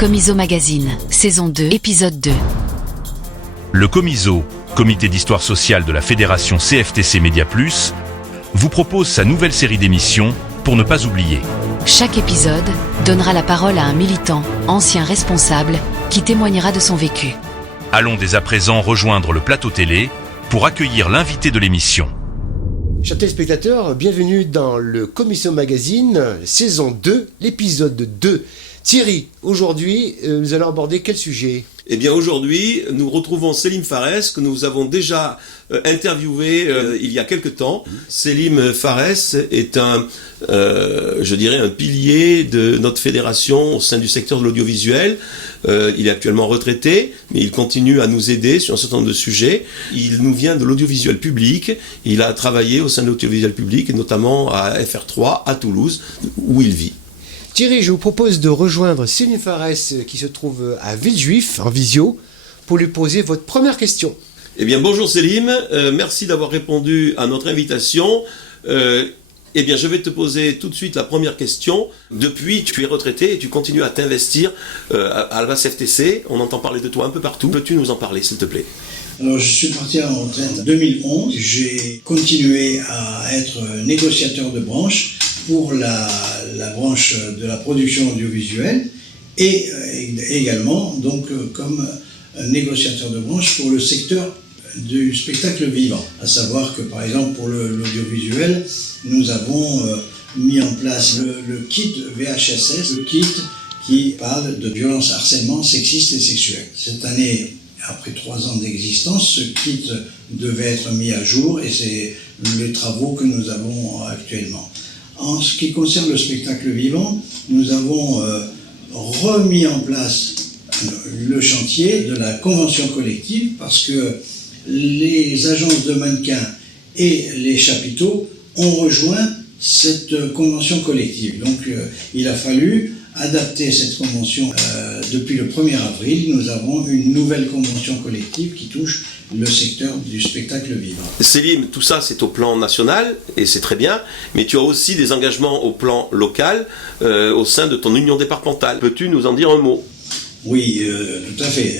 Comiso Magazine, saison 2, épisode 2. Le Comiso, comité d'histoire sociale de la fédération CFTC Média Plus, vous propose sa nouvelle série d'émissions pour ne pas oublier. Chaque épisode donnera la parole à un militant, ancien responsable, qui témoignera de son vécu. Allons dès à présent rejoindre le plateau télé pour accueillir l'invité de l'émission. Chers téléspectateurs, bienvenue dans le Comiso Magazine, saison 2, l'épisode 2. Thierry, aujourd'hui, nous allons aborder quel sujet ? Eh bien aujourd'hui, nous retrouvons Selim Fares, que nous avons déjà interviewé il y a quelque temps. Selim Fares est un pilier de notre fédération au sein du secteur de l'audiovisuel. Il est actuellement retraité, mais il continue à nous aider sur un certain nombre de sujets. Il nous vient de l'audiovisuel public. Il a travaillé au sein de l'audiovisuel public, et notamment à FR3, à Toulouse, où il vit. Thierry, je vous propose de rejoindre Selim Fares, qui se trouve à Villejuif, en visio, pour lui poser votre première question. Eh bien, bonjour Selim, merci d'avoir répondu à notre invitation. Eh bien, je vais te poser tout de suite la première question. Depuis, tu es retraité et tu continues à t'investir à la CFTC. On entend parler de toi un peu partout. Peux-tu nous en parler, s'il te plaît ? Alors, je suis parti en retraite en 2011. J'ai continué à être négociateur de branche pour la branche de la production audiovisuelle et également donc comme négociateur de branche pour le secteur du spectacle vivant. À savoir que par exemple pour l'audiovisuel, nous avons mis en place le kit VHSS, le kit qui parle de violence, harcèlement sexiste et sexuel. Cette année, après 3 ans d'existence, ce kit devait être mis à jour et c'est les travaux que nous avons actuellement. En ce qui concerne le spectacle vivant, nous avons remis en place le chantier de la convention collective parce que les agences de mannequins et les chapiteaux ont rejoint cette convention collective. Donc il a fallu adapter cette convention. Depuis le 1er avril, nous avons une nouvelle convention collective qui touche le secteur du spectacle vivant. Selim, tout ça c'est au plan national et c'est très bien, mais tu as aussi des engagements au plan local au sein de ton union départementale. Peux-tu nous en dire un mot ? Oui, tout à fait.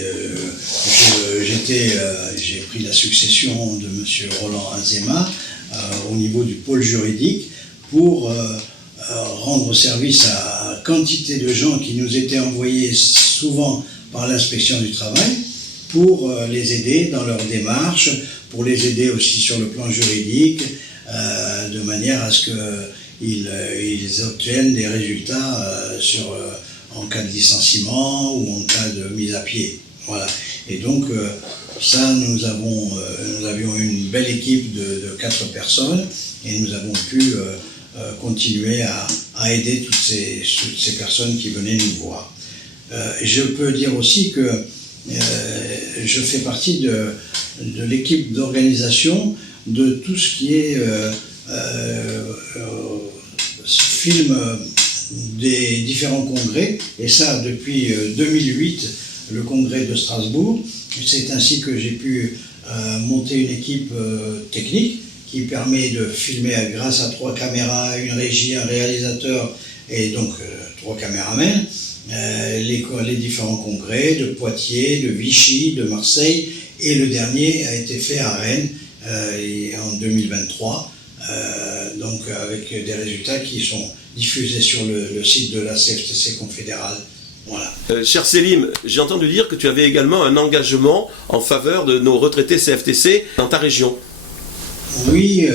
J'ai pris la succession de M. Roland Azema au niveau du pôle juridique pour rendre service à quantité de gens qui nous étaient envoyés souvent par l'inspection du travail pour les aider dans leur démarche, pour les aider aussi sur le plan juridique, de manière à ce qu'ils obtiennent des résultats en cas de licenciement ou en cas de mise à pied. Voilà. Et donc, ça, nous avions une belle équipe de 4 personnes et nous avons pu continuer à aider toutes ces personnes qui venaient nous voir. Je peux dire aussi que je fais partie de l'équipe d'organisation de tout ce qui est film des différents congrès, et ça depuis 2008, le congrès de Strasbourg. C'est ainsi que j'ai pu monter une équipe technique qui permet de filmer grâce à 3 caméras, une régie, un réalisateur et donc 3 caméramens, les différents congrès de Poitiers, de Vichy, de Marseille, et le dernier a été fait à Rennes en 2023, donc avec des résultats qui sont diffusés sur le site de la CFTC confédérale. Voilà. Cher Selim, j'ai entendu dire que tu avais également un engagement en faveur de nos retraités CFTC dans ta région. Oui,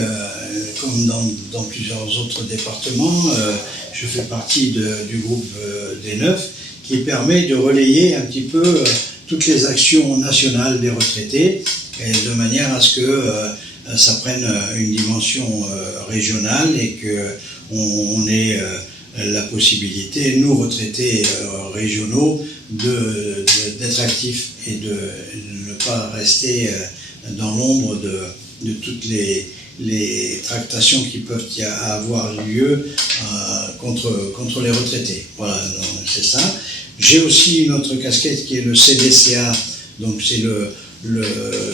comme dans plusieurs autres départements, je fais partie du groupe des 9 qui permet de relayer un petit peu toutes les actions nationales des retraités et de manière à ce que ça prenne une dimension régionale et qu'on ait la possibilité, nous retraités régionaux, d'être actifs et de ne pas rester dans l'ombre de toutes les tractations qui peuvent y avoir lieu contre les retraités. Voilà, c'est ça. J'ai aussi une autre casquette qui est le CDCA, donc c'est le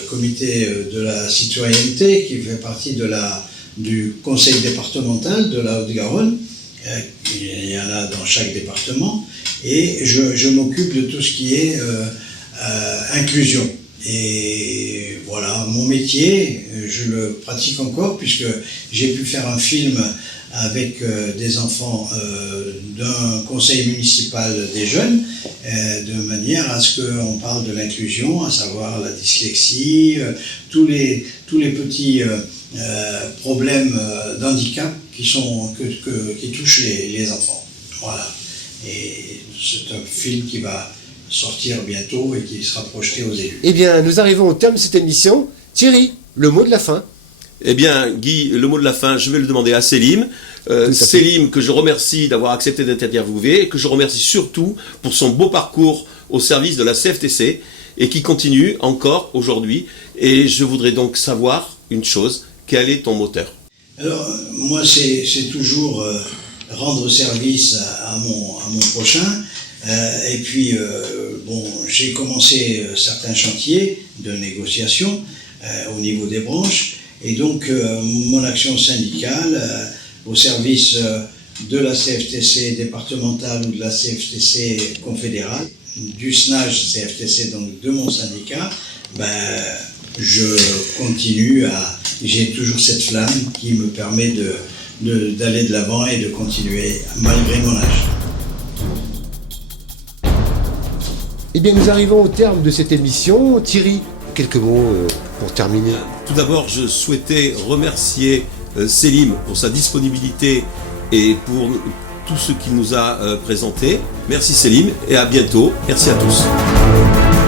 comité de la citoyenneté qui fait partie du conseil départemental de la Haute-Garonne. Il y en a dans chaque département. et je m'occupe de tout ce qui est inclusion. Et voilà, mon métier, je le pratique encore puisque j'ai pu faire un film avec des enfants d'un conseil municipal des jeunes, de manière à ce qu'on parle de l'inclusion, à savoir la dyslexie, tous les petits problèmes d'handicap qui touchent les enfants. Voilà. Et c'est un film qui va sortir bientôt et qui sera projeté aux élus. Eh bien, nous arrivons au terme de cette émission. Thierry, le mot de la fin. Eh bien, Guy, le mot de la fin, je vais le demander à Selim. Selim, que je remercie d'avoir accepté d'interviewer et que je remercie surtout pour son beau parcours au service de la CFTC et qui continue encore aujourd'hui. Et je voudrais donc savoir une chose, quel est ton moteur? Alors, moi, c'est toujours rendre service à mon prochain. Et puis, j'ai commencé certains chantiers de négociation au niveau des branches. Et donc, mon action syndicale au service de la CFTC départementale ou de la CFTC confédérale, du SNAJ CFTC, donc de mon syndicat, je continue j'ai toujours cette flamme qui me permet d'aller de l'avant et de continuer malgré mon âge. Eh bien, nous arrivons au terme de cette émission. Thierry, quelques mots pour terminer. Tout d'abord, je souhaitais remercier Selim pour sa disponibilité et pour tout ce qu'il nous a présenté. Merci Selim et à bientôt. Merci à tous.